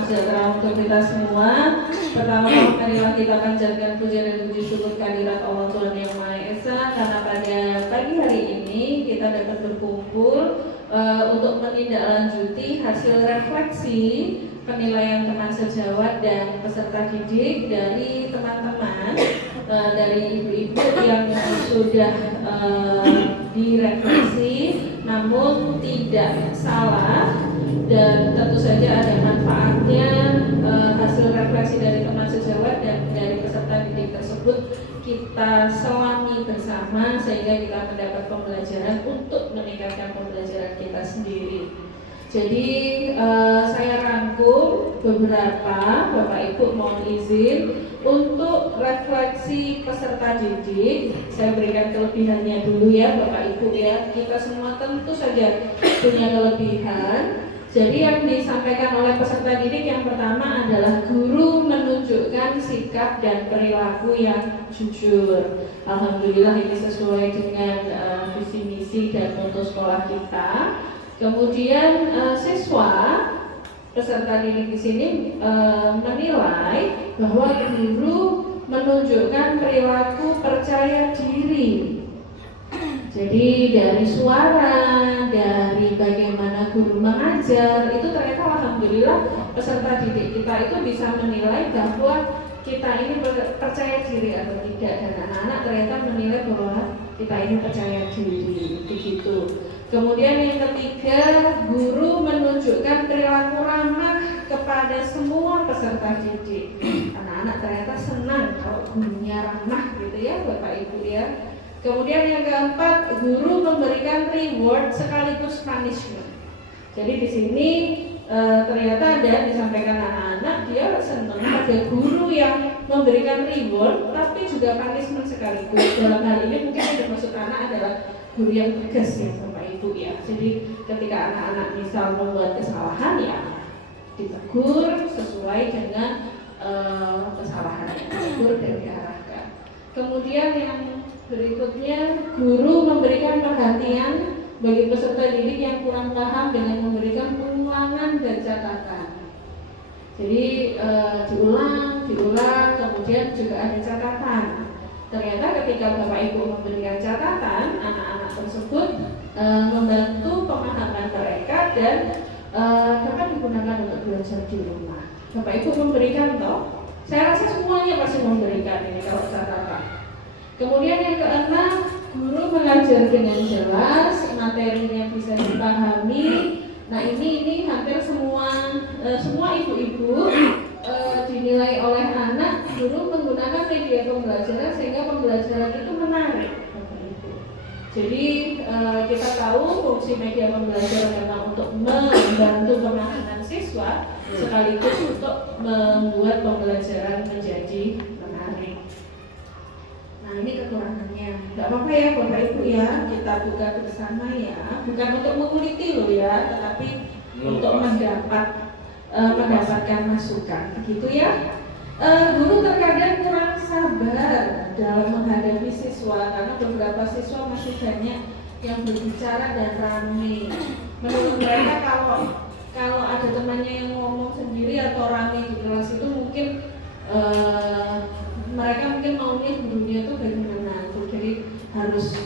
salam sejahtera untuk kita semua. Pertama-tama marilah kita panjatkan puja dan puji syukur kehadirat Allah Tuhan Yang Maha Esa, karena pada pagi hari ini kita dapat berkumpul untuk menindaklanjuti hasil refleksi penilaian teman sejawat dan peserta didik dari teman-teman dari ibu-ibu yang sudah direfleksi, namun tidak salah dan tentu saja ada manfaatnya. Hasil refleksi dari teman sejawat dan dari peserta didik tersebut kita selami bersama sehingga kita mendapat pembelajaran untuk meningkatkan pembelajaran kita sendiri. Jadi saya rangkum beberapa, Bapak Ibu mohon izin untuk refleksi peserta didik. Saya berikan kelebihannya dulu ya Bapak Ibu ya. Kita semua tentu saja punya kelebihan. Jadi yang disampaikan oleh peserta didik yang pertama adalah guru menunjukkan sikap dan perilaku yang jujur. Alhamdulillah ini sesuai dengan visi misi dan motto sekolah kita. Kemudian siswa peserta didik di sini menilai bahwa guru menunjukkan perilaku percaya diri. Jadi dari suara, dari bagaimana guru mengajar, itu ternyata alhamdulillah peserta didik kita itu bisa menilai bahwa kita ini percaya diri atau tidak, dan anak-anak ternyata menilai bahwa kita ini percaya diri, begitu. Kemudian yang ketiga, guru menunjukkan perilaku ramah kepada semua peserta didik. Anak-anak ternyata senang kalau gurunya ramah gitu ya Bapak Ibu ya. Kemudian yang keempat, guru memberikan reward sekaligus punishment. Jadi di sini ternyata ada disampaikan anak-anak dia senang ada guru yang memberikan reward tapi juga punishment sekaligus. Dalam hal ini mungkin yang dimaksud anak adalah guru yang tegas ya Bapak Ibu ya. Jadi ketika anak-anak misal membuat kesalahan ya ditegur sesuai dengan kesalahannya, ditegur dan diarahkan. Kemudian yang berikutnya, guru memberikan perhatian bagi peserta didik yang kurang paham dengan memberikan pengulangan dan catatan. Jadi diulang, kemudian juga ada catatan. Ternyata ketika Bapak Ibu memberikan catatan, anak-anak tersebut membantu pemahaman mereka dan dapat digunakan untuk belajar di rumah. Bapak Ibu memberikan toh? Saya rasa semuanya pasti memberikan ini kalau catatan. Kemudian yang keenam, guru mengajar dengan jelas, materinya bisa dipahami. Nah ini hampir semua ibu-ibu dinilai oleh anak, guru menggunakan media pembelajaran sehingga pembelajaran itu menarik. Jadi kita tahu fungsi media pembelajaran memang untuk membantu pemahaman siswa sekaligus untuk membuat pembelajaran menjadi menarik. Nah ini kekurangannya, nggak apa-apa ya Bapak Ibu ya, kita buka bersama ya, bukan untuk menguliti loh ya, tetapi untuk mendapatkan masukan, begitu ya. Guru terkadang kurang sabar dalam menghadapi siswa karena beberapa siswa masih banyak yang berbicara dan ramai. Menurut mereka kalau ada temannya yang ngomong sendiri atau ramai di kelas itu mungkin mereka mungkin maunya gurunya itu bagaimana tuh, jadi harus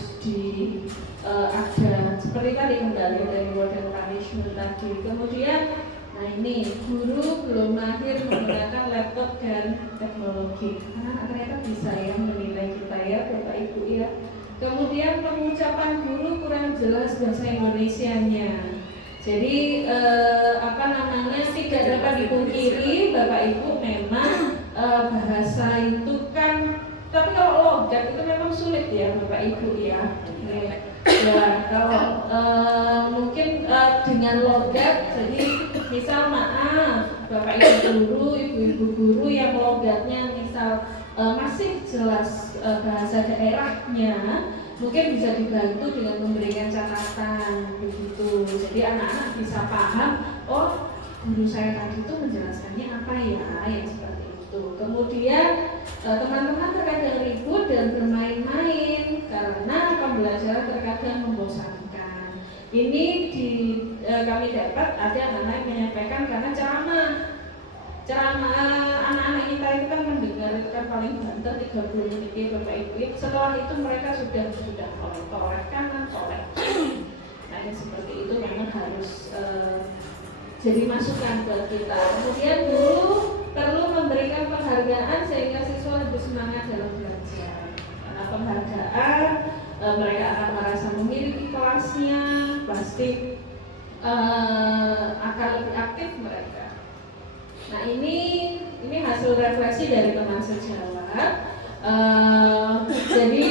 ada seperti tadi kembali dari reward and punishment tadi. Kemudian nah ini guru belum mahir menggunakan laptop dan teknologi. Ternyata bisa ya menilai kita ya Bapak Ibu ya. Kemudian pengucapan guru kurang jelas bahasa Indonesianya. Jadi tidak dapat dipungkiri Bapak Ibu memang bahasa itu kan, tapi kalau logat itu memang sulit ya Bapak Ibu ya. Ya kalau mungkin dengan logat, jadi misal maaf Bapak Ibu guru, ibu-ibu guru yang logatnya misal masih jelas bahasa daerahnya, mungkin bisa dibantu dengan memberikan catatan begitu. Jadi anak-anak bisa paham, oh guru saya tadi itu menjelaskannya apa ya, yang seperti itu. Kemudian teman-teman terkadang ribut dan bermain-main karena pembelajaran terkadang membosankan. Ini kami dapat ada anak-anak yang menyampaikan karena ceramah. ceramah anak-anak kita itu kan mendengar itu kan paling banter 30 menit ya Bapak Ibu. Setelah itu mereka sudah tolak kanan, tolak kiri. Nah yang seperti itu memang harus jadi masukan buat kita. Kemudian guru perlu memberikan penghargaan sehingga siswa lebih semangat dalam belajar. Karena penghargaan mereka akan merasa memiliki kelasnya, pasti akan lebih aktif mereka. Nah ini hasil refleksi dari teman sejawat. Jadi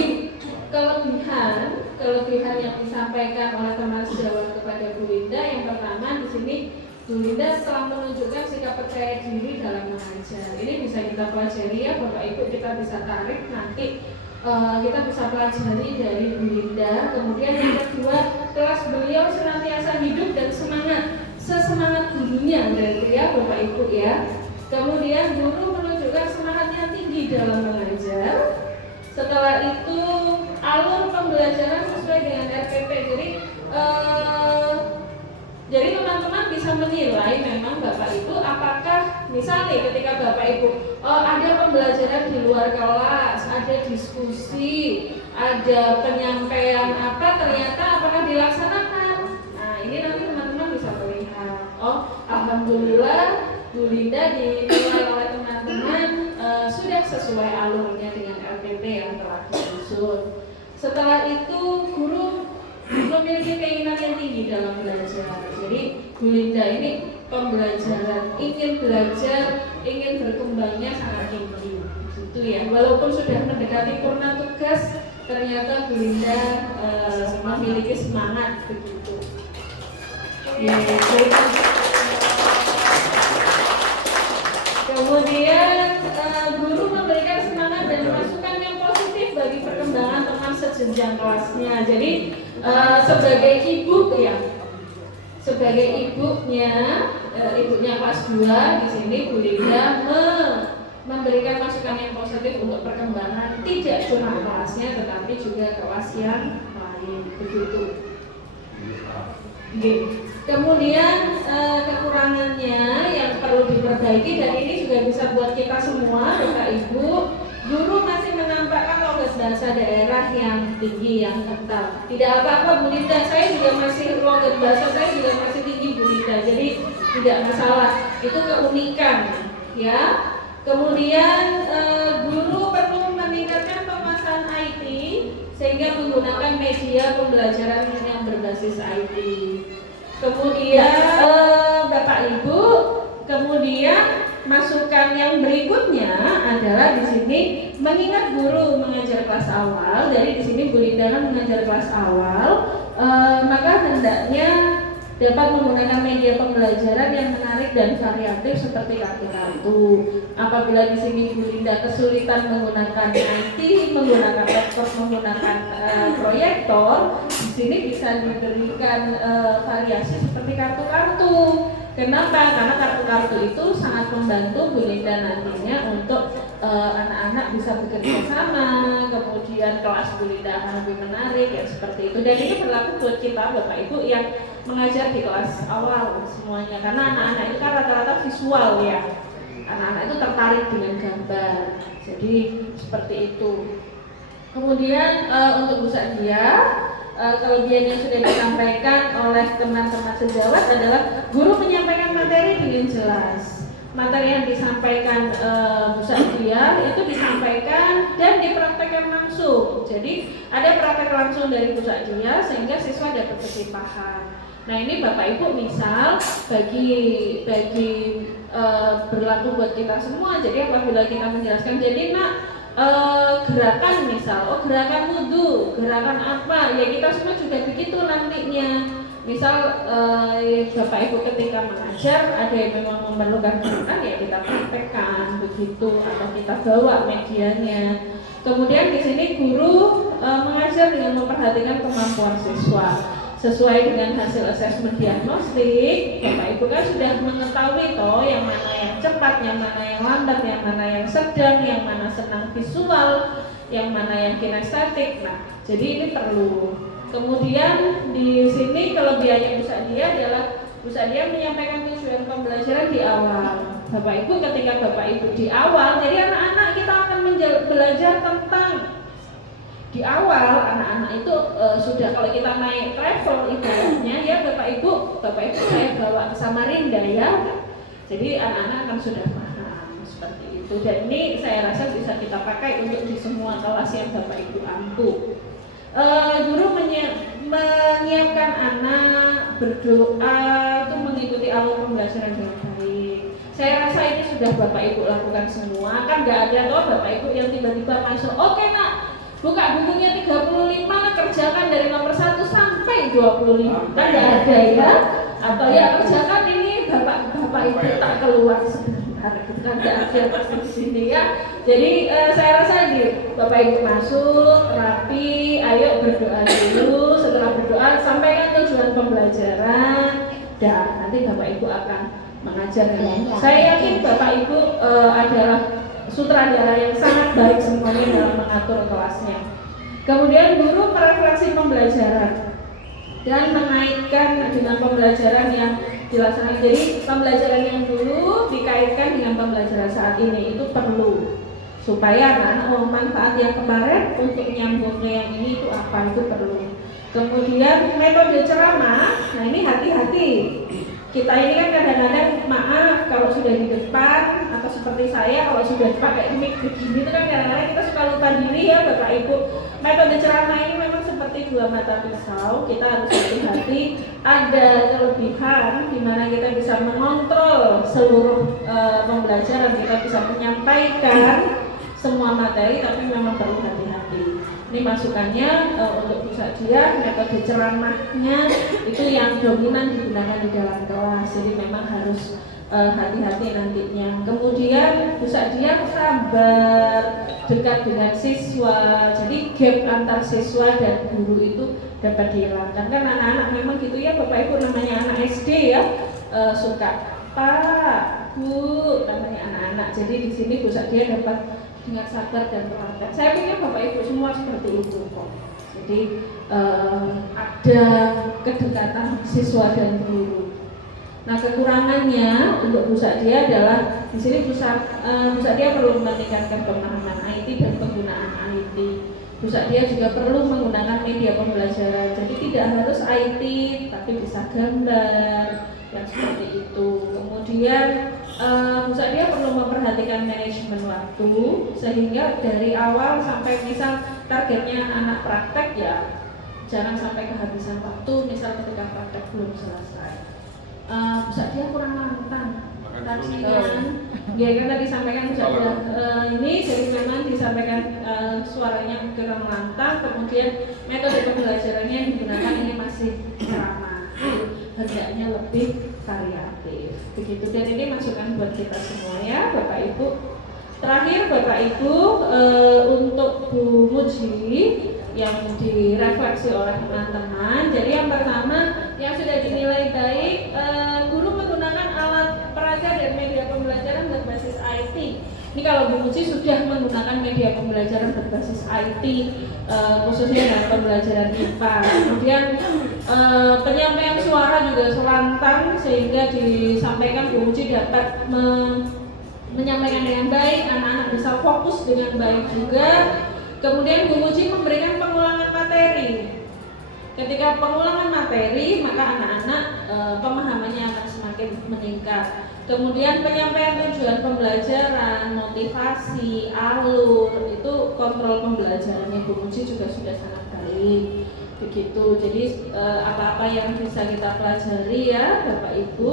kelebihan yang disampaikan oleh teman sejawat kepada Bu Linda, yang pertama di sini Bu Linda telah menunjukkan sikap percaya diri dalam mengajar. Ini bisa kita pelajari ya Bapak Ibu, kita bisa tarik nanti. Kita bisa pelajari dari Bu Linda. Kemudian yang kedua, kelas beliau senantiasa hidup dan sesemangat gurunya berarti ya Bapak Ibu ya. Kemudian guru menunjukkan semangatnya tinggi dalam mengajar. Setelah itu alur pembelajaran sesuai dengan RPP. Jadi teman-teman bisa menilai memang Bapak Ibu apakah misalnya ketika Bapak Ibu ada pembelajaran di luar kelas, ada diskusi, ada penyampaian ternyata apakah dilaksanakan. Nah ini nanti teman-teman bisa melihat, alhamdulillah Bu Linda dinilai oleh teman-teman sudah sesuai alurnya dengan LPP yang telah disusun. Setelah itu guru memiliki keinginan yang tinggi dalam belajar. Jadi Bu Linda ini pembelajaran, ingin belajar, ingin berkembangnya sangat tinggi, gitu ya. Walaupun sudah mendekati purna tugas, ternyata Bu Linda memiliki semangat begitu. Kemudian guru memberikan semangat dan masukan yang positif bagi perkembangan teman sejenjang kelasnya. Jadi sebagai ibu ya, sebagai ibunya kelas 2 di sini Bu Linda memberikan masukan yang positif untuk perkembangan tidak cuma kelasnya tetapi juga kelas yang lain begitu. Kemudian kekurangannya yang perlu diperbaiki, dan ini juga bisa buat kita semua Bapak Ibu. Guru masih menampakkan logat bahasa daerah yang tinggi, yang kental. Tidak apa-apa Bu Linda, saya juga masih logat bahasa saya juga masih tinggi Bu Linda. Jadi tidak masalah, itu keunikan ya. Kemudian guru perlu meningkatkan pemasaran IT sehingga menggunakan media pembelajaran yang berbasis IT. Kemudian Bapak Ibu, kemudian masukan yang berikutnya adalah di sini mengingat guru mengajar kelas awal. Dari di sini Bu Linda kan mengajar kelas awal, maka hendaknya dapat menggunakan media pembelajaran yang menarik dan variatif seperti kartu-kartu. Apabila di sini Bu Linda kesulitan menggunakan IT, menggunakan laptop, menggunakan proyektor, di sini bisa diberikan variasi seperti kartu-kartu. Kenapa? Karena kartu-kartu itu sangat membantu Bu Linda nantinya untuk anak-anak bisa bekerja sama, kemudian kelas Bu Linda akan lebih menarik ya seperti itu. Dan ini berlaku buat kita Bapak Ibu yang mengajar di kelas awal semuanya, karena anak-anak itu kan rata-rata visual ya. Anak-anak itu tertarik dengan gambar. Jadi seperti itu. Kemudian untuk Bu Sadia, kelebihan yang sudah disampaikan oleh teman-teman sejawat adalah guru menyampaikan materi dengan jelas. Materi yang disampaikan Bu Sadia itu disampaikan dan dipraktekkan langsung. Jadi ada praktek langsung dari Bu Sadia sehingga siswa dapat lebih paham. Nah ini Bapak Ibu misal bagi berlaku buat kita semua. Jadi apabila kita menjelaskan, jadi nak gerakan misal, gerakan wudhu, gerakan apa, ya kita semua juga begitu nantinya. Misal Bapak Ibu ketika mengajar ada yang memang memerlukan gerakan, ya kita praktekkan begitu, atau kita bawa medianya. Kemudian di sini guru mengajar dengan memperhatikan kemampuan siswa sesuai dengan hasil asesmen diagnostik. Bapak Ibu kan sudah mengetahui toh yang mana yang cepat, yang mana yang lambat, yang mana yang sedang, yang mana senang visual, yang mana yang kinestetik. Nah, jadi ini perlu. Kemudian di sini kelebihannya Bu Sadia adalah Bu Sadia menyampaikan tujuan pembelajaran di awal. Bapak Ibu, ketika Bapak Ibu di awal, jadi anak-anak kita akan belajar tentang di awal anak-anak itu sudah, kalau kita naik travel ibaratnya ya Bapak Ibu saya bawa ke Samarinda ya, jadi anak-anak akan sudah paham seperti itu, dan ini saya rasa bisa kita pakai untuk di semua kelas yang Bapak Ibu ampuh. Guru menyiapkan anak berdoa untuk mengikuti alur pembelajaran dengan baik. Saya rasa ini sudah Bapak Ibu lakukan semua, kan nggak ada toh Bapak Ibu yang tiba-tiba masuk, oke nak, buka bukunya 35, kerjakan dari nomor 1 sampai 25, kan nggak ada ya, atau ya kerjakan ini Bapak Ibu tak keluar sebentar, kan nggak ada pasti di sini ya. Jadi saya rasa Bapak Ibu masuk rapi, ayo berdoa dulu, setelah berdoa sampaikan tujuan pembelajaran, dan nanti Bapak Ibu akan mengajar dengan baik. Saya yakin Bapak Ibu adalah sutradara yang sangat baik semuanya dalam mengatur kelasnya. Kemudian guru merefleksi pembelajaran dan mengaitkan dengan pembelajaran yang dilaksanakan. Jadi pembelajaran yang dulu dikaitkan dengan pembelajaran saat ini itu perlu, supaya anak-anak manfaat yang kemarin untuk nyambungnya yang ini itu apa, itu perlu. Kemudian metode ceramah, nah ini hati-hati. Kita ini kan kadang-kadang maaf kalau sudah di depan, atau seperti saya kalau sudah pakai mic begini itu kan kadang-kadang kita suka lupa diri ya Bapak Ibu. Metode ceramah ini memang seperti dua mata pisau, kita harus hati-hati. Ada kelebihan di mana kita bisa mengontrol seluruh pembelajaran, kita bisa menyampaikan semua materi, tapi memang perlu hati-hati. Ini masukannya untuk Bu Sadia, metode ceramahnya itu yang dominan digunakan di dalam kelas, jadi memang harus hati-hati nantinya. Kemudian Bu Sadia sabar, dekat dengan siswa, jadi gap antar siswa dan guru itu dapat dihilangkan. Kan anak-anak memang gitu ya Bapak Ibu, namanya anak SD ya, suka Pak, Bu, namanya anak-anak. Jadi di sini Bu Sadia dapat dengan sabar dan perhatian. Saya pikir Bapak Ibu semua seperti itu kok. Jadi ada kedekatan siswa dan guru. Nah kekurangannya untuk Bu Sadia adalah di sini Bu Sadia perlu meningkatkan pemahaman IT dan penggunaan IT. Bu Sadia juga perlu menggunakan media pembelajaran. Jadi tidak harus IT, tapi bisa gambar yang seperti itu. Kemudian Bu Sadia perlu memperhatikan manajemen waktu, sehingga dari awal sampai misal targetnya anak praktek ya jangan sampai kehabisan waktu, misal ketika praktek belum selesai. Bu Sadia kurang lantang tadian, ya kan tadi sampaikan Bu Sadia ini, jadi memang disampaikan suaranya kurang lantang. Kemudian metode pembelajarannya yang digunakan ini masih ceramah, hendaknya lebih variatif begitu, dan ini masukan buat kita semua ya Bapak Ibu. Terakhir Bapak Ibu, untuk Bu Muji yang direfleksi oleh teman-teman. Jadi yang pertama yang sudah dinilai baik, guru menggunakan alat peraga dan media pembelajaran berbasis IT. Ini kalau Bu Muji sudah menggunakan media pembelajaran berbasis IT, khususnya dalam pembelajaran IPA. Kemudian penyampaian suara juga selantang, sehingga disampaikan Bu Muji dapat menyampaikan dengan baik, anak-anak bisa fokus dengan baik juga. Kemudian Bu Muji memberikan pengulangan materi. Ketika pengulangan materi, maka anak-anak pemahamannya akan semakin meningkat. Kemudian penyampaian tujuan pembelajaran, motivasi, alur, itu kontrol pembelajarannya Bu Muji juga sudah sangat baik. Begitu. Jadi apa-apa yang bisa kita pelajari ya Bapak Ibu.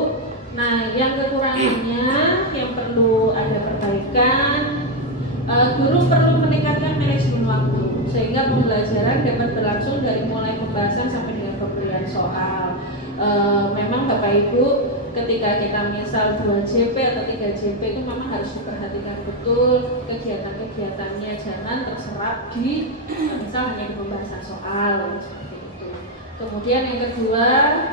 Nah, yang kekurangannya yang perlu ada perbaikan, guru perlu meningkatkan manajemen waktu sehingga pembelajaran dapat berlangsung dari mulai pembahasan sampai dengan pemberian soal. Memang Bapak Ibu ketika kita misal 2 JP atau 3 JP itu memang harus diperhatikan betul kegiatan-kegiatannya, jangan terserap di misal hanya di pembahasan soal seperti itu. Kemudian yang kedua,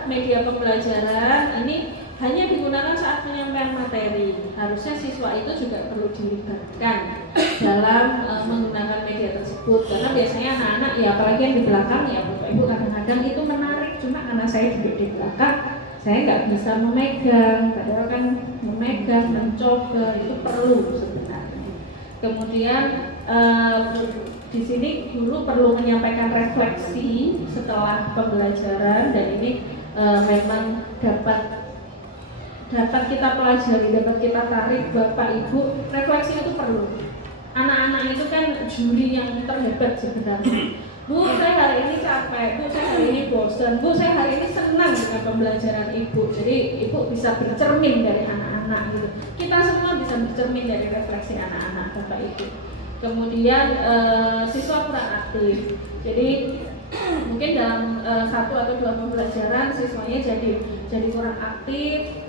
media pembelajaran ini hanya digunakan saat penyampaian materi. Harusnya siswa itu juga perlu dilibatkan dalam menggunakan media tersebut, karena biasanya anak-anak ya apalagi yang di belakang ya Bapak Ibu kadang-kadang itu menarik, cuma karena saya duduk di belakang saya nggak bisa memegang, padahal kan memegang, mencoba itu perlu sebenarnya. Kemudian di sini dulu perlu menyampaikan refleksi setelah pembelajaran, dan ini memang dapat kita pelajari, dapat kita tarik. Bapak Ibu, refleksi itu perlu. Anak-anak itu kan juri yang terhebat sebenarnya. Bu, saya hari ini capek, Bu, saya hari ini bosan, Bu, saya hari ini senang dengan pembelajaran Ibu. Jadi Ibu bisa bercermin dari anak-anak gitu. Kita semua bisa bercermin dari refleksi anak-anak Bapak Ibu. Kemudian siswa kurang aktif. Jadi mungkin dalam 1 atau 2 pembelajaran siswanya jadi kurang aktif.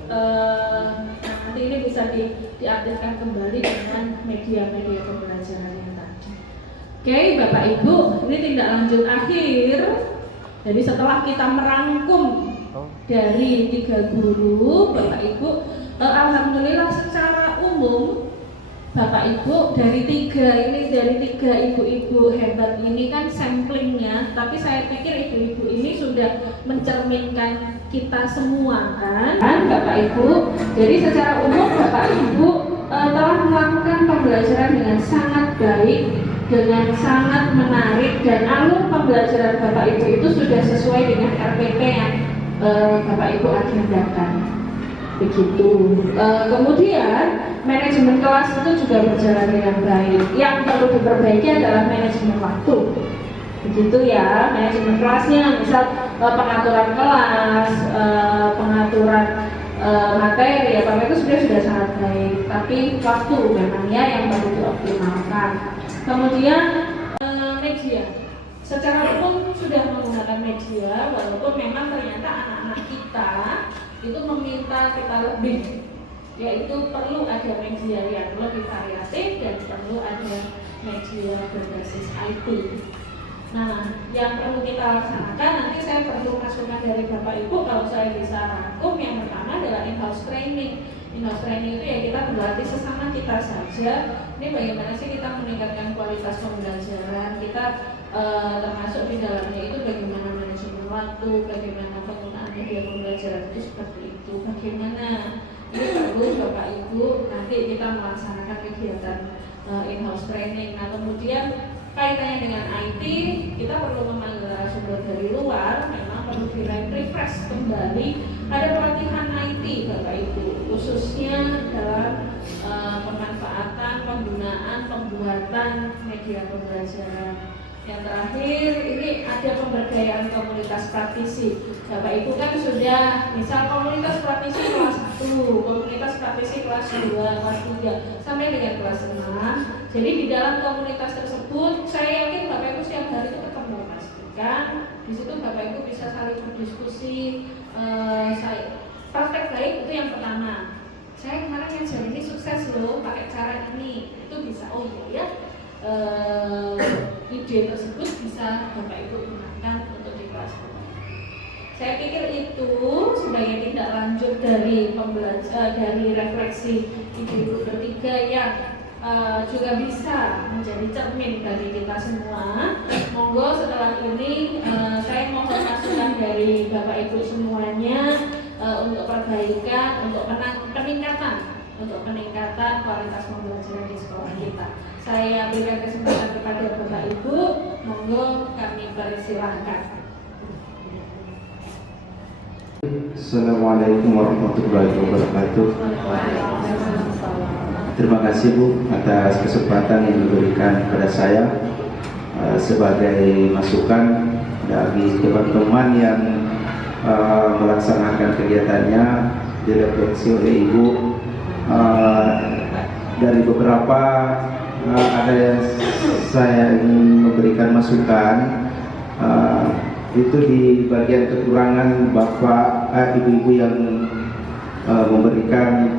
Nanti ini bisa diaktifkan kembali dengan media-media pembelajaran yang tadi. Oke, Bapak Ibu, ini tindak lanjut akhir. Jadi setelah kita merangkum dari 3 guru, Bapak Ibu, alhamdulillah secara umum Bapak Ibu dari tiga ibu-ibu hebat ini kan samplingnya, tapi saya pikir ibu-ibu ini sudah mencerminkan kita semua kan Bapak Ibu. Jadi secara umum Bapak Ibu telah melakukan pembelajaran dengan sangat baik, dengan sangat menarik, dan alur pembelajaran Bapak Ibu itu sudah sesuai dengan RPP yang Bapak Ibu agendakan. Begitu. Kemudian manajemen kelas itu juga berjalan dengan baik. Yang perlu diperbaiki adalah manajemen waktu. Begitu ya, manajemen kelasnya, misal pengaturan kelas, pengaturan materi, ya Bapak itu sudah sangat baik. Tapi waktu memang ya yang perlu dioptimalkan. Kemudian media, secara umum sudah menggunakan media, walaupun memang ternyata anak-anak kita itu meminta kita lebih, yaitu perlu ada media yang lebih variatif dan perlu ada media berbasis IT. Nah, yang perlu kita laksanakan, nanti saya perlu masukan dari Bapak Ibu kalau saya bisa rangkum. Yang pertama adalah in-house training. In-house training itu ya kita berlatih sesama kita saja. Ini bagaimana sih kita meningkatkan kualitas pembelajaran kita, termasuk di dalamnya itu bagaimana manajemen waktu, bagaimana penggunaan media pembelajaran itu seperti itu. Bagaimana ini perlu Bapak Ibu nanti kita melaksanakan kegiatan in-house training. Nah, kemudian kaitannya dengan IT, kita perlu memanggil sumber dari luar, memang perlu di-refresh kembali. Ada pelatihan IT Bapak Ibu, khususnya dalam pemanfaatan, penggunaan, pembuatan media pembelajaran. Yang terakhir, ini ada pemberdayaan komunitas praktisi. Bapak Ibu kan sudah, misal komunitas praktisi kelas 1, komunitas praktisi kelas 2, kelas 3, sampai dengan kelas 6. Jadi di dalam komunitas tersebut, saya yakin Bapak Ibu setiap hari itu ketemu pastikan. Di situ Bapak Ibu bisa saling berdiskusi. Praktek baik itu yang pertama. Saya kemarin ngajar ini sukses loh, pakai cara ini. Itu bisa, oh iya ya. Ide tersebut bisa Bapak Ibu gunakan untuk di kelas. Saya pikir itu sebagai tindak lanjut dari dari refleksi ibu-ibu bertiga yang juga bisa menjadi cermin bagi kita semua. Monggo setelah ini saya mohon masukan dari Bapak Ibu semuanya untuk perbaikan, untuk peningkatan kualitas pembelajaran di sekolah kita. Saya berikan kesempatan kepada Bapak Ibu, monggo kami persilahkan. Assalamualaikum warahmatullahi wabarakatuh. Terima kasih Bu atas kesempatan yang diberikan kepada saya sebagai masukan dari teman-teman yang melaksanakan kegiatannya direfleksi oleh Ibu. Dari beberapa ada yang saya ingin memberikan masukan, itu di bagian kekurangan Bapak Ibu-ibu yang memberikan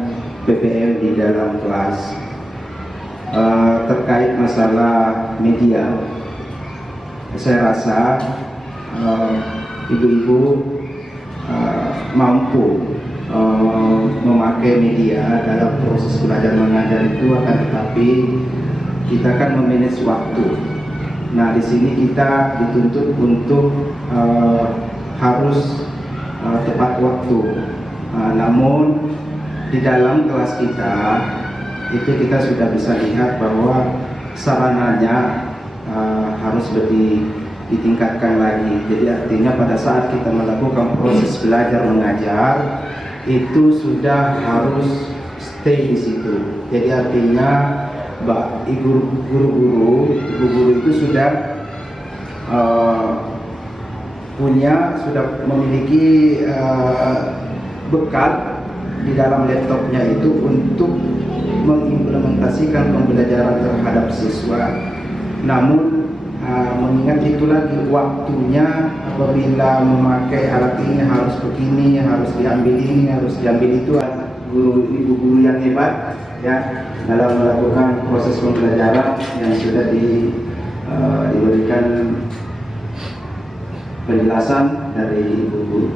PPM di dalam kelas terkait masalah media. Saya rasa ibu-ibu mampu memakai media dalam proses belajar mengajar itu, akan tetapi kita kan memanage waktu. Nah, di sini kita dituntut untuk harus tepat waktu. Namun di dalam kelas kita itu kita sudah bisa lihat bahwa sarananya harus lebih ditingkatkan lagi. Jadi artinya pada saat kita melakukan proses belajar mengajar itu sudah harus stay di situ. Jadi artinya guru-guru itu sudah sudah memiliki bekal di dalam laptopnya itu untuk mengimplementasikan pembelajaran terhadap siswa. Namun mengingat itu lagi waktunya, apabila memakai alat ini harus begini, harus diambil ini, harus diambil itu. Ibu guru yang hebat ya dalam melakukan proses pembelajaran yang sudah diberikan penjelasan dari ibu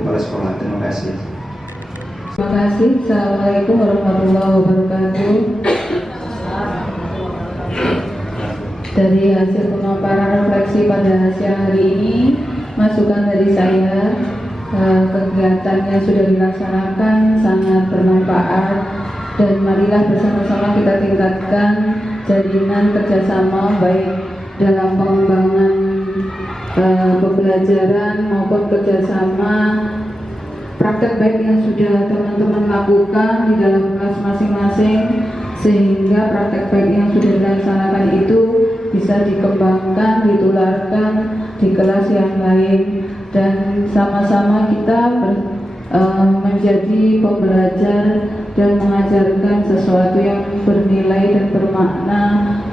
kepala sekolah. Terima kasih. Terima kasih. Assalamualaikum warahmatullahi wabarakatuh. Dari hasil pemaparan refleksi pada siang hari ini, masukan dari saya, kegiatan yang sudah dilaksanakan sangat bermanfaat, dan marilah bersama-sama kita tingkatkan jalinan kerjasama baik dalam pengembangan pembelajaran maupun kerjasama praktek baik yang sudah teman-teman lakukan di dalam kelas masing-masing, sehingga praktek baik yang sudah dilaksanakan itu bisa dikembangkan, ditularkan di kelas yang lain, dan sama-sama kita menjadi pembelajar dan mengajarkan sesuatu yang bernilai dan bermakna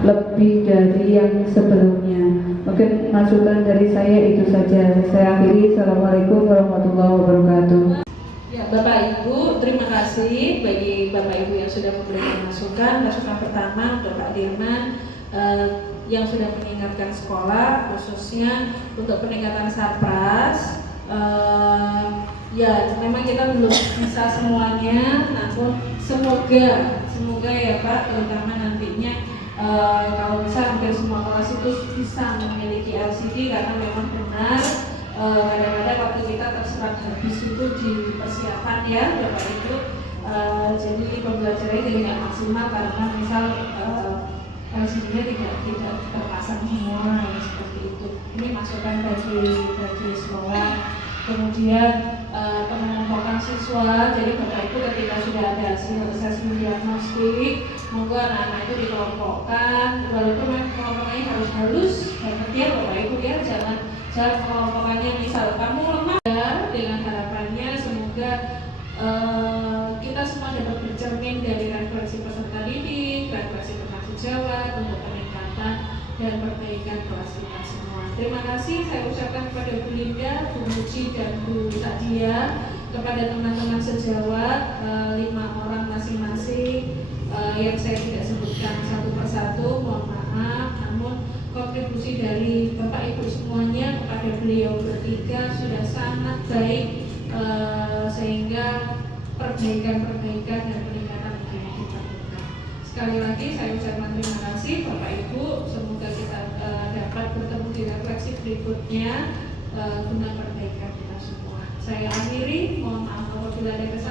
lebih dari yang sebelumnya. Mungkin masukan dari saya itu saja. Saya akhiri. Assalamualaikum warahmatullahi wabarakatuh. Ya, Bapak Ibu, terima kasih bagi Bapak Ibu yang sudah memberikan masukan. Masukan pertama untuk Pak Dirman yang sudah mengingatkan sekolah, khususnya untuk peningkatan sarpras. Ya, memang kita belum bisa semuanya, namun semoga ya Pak, terutama nantinya kalau bisa hampir semua kelas itu bisa memiliki LCD, karena memang benar kadang-kadang waktu kita terserap habis itu di persiapan ya Bapak Ibu. Jadi pembelajarannya jadi nggak maksimal karena misal LCD-nya tidak terpasang semua, ya, seperti itu. Ini masukan bagi sekolah. Kemudian pengelompokan siswa. Jadi Bapak Ibu ketika sudah ada hasil asesmen diagnostik, monggo anak-anak itu dikelompokkan. Walaupun kelompoknya harus halus, banget ya Bapak Ibu ya, jangan kelompokannya misal kamu lemah ya, dengan harapannya semoga kita semua dapat bercermin dari refleksi peserta didik, refleksi tentang Jawa untuk peningkatan dan perbaikan kelas kita semua. Terima kasih saya ucapkan kepada Bu Linda, Bu Muji, dan Bu Sadia, kepada teman-teman sejawat 5 orang masing-masing yang saya tidak sebutkan satu persatu, mohon maaf. Namun kontribusi dari Bapak Ibu semuanya kepada beliau bertiga sudah sangat baik, sehingga perbaikan dan peningkatan menjadi dilakukan. Sekali lagi saya ucapkan terima kasih Bapak Ibu, semoga kita dapat bertemu di refleksi berikutnya guna perbaikan kita semua. Saya akhiri, mohon maaf apabila ada kesalahan.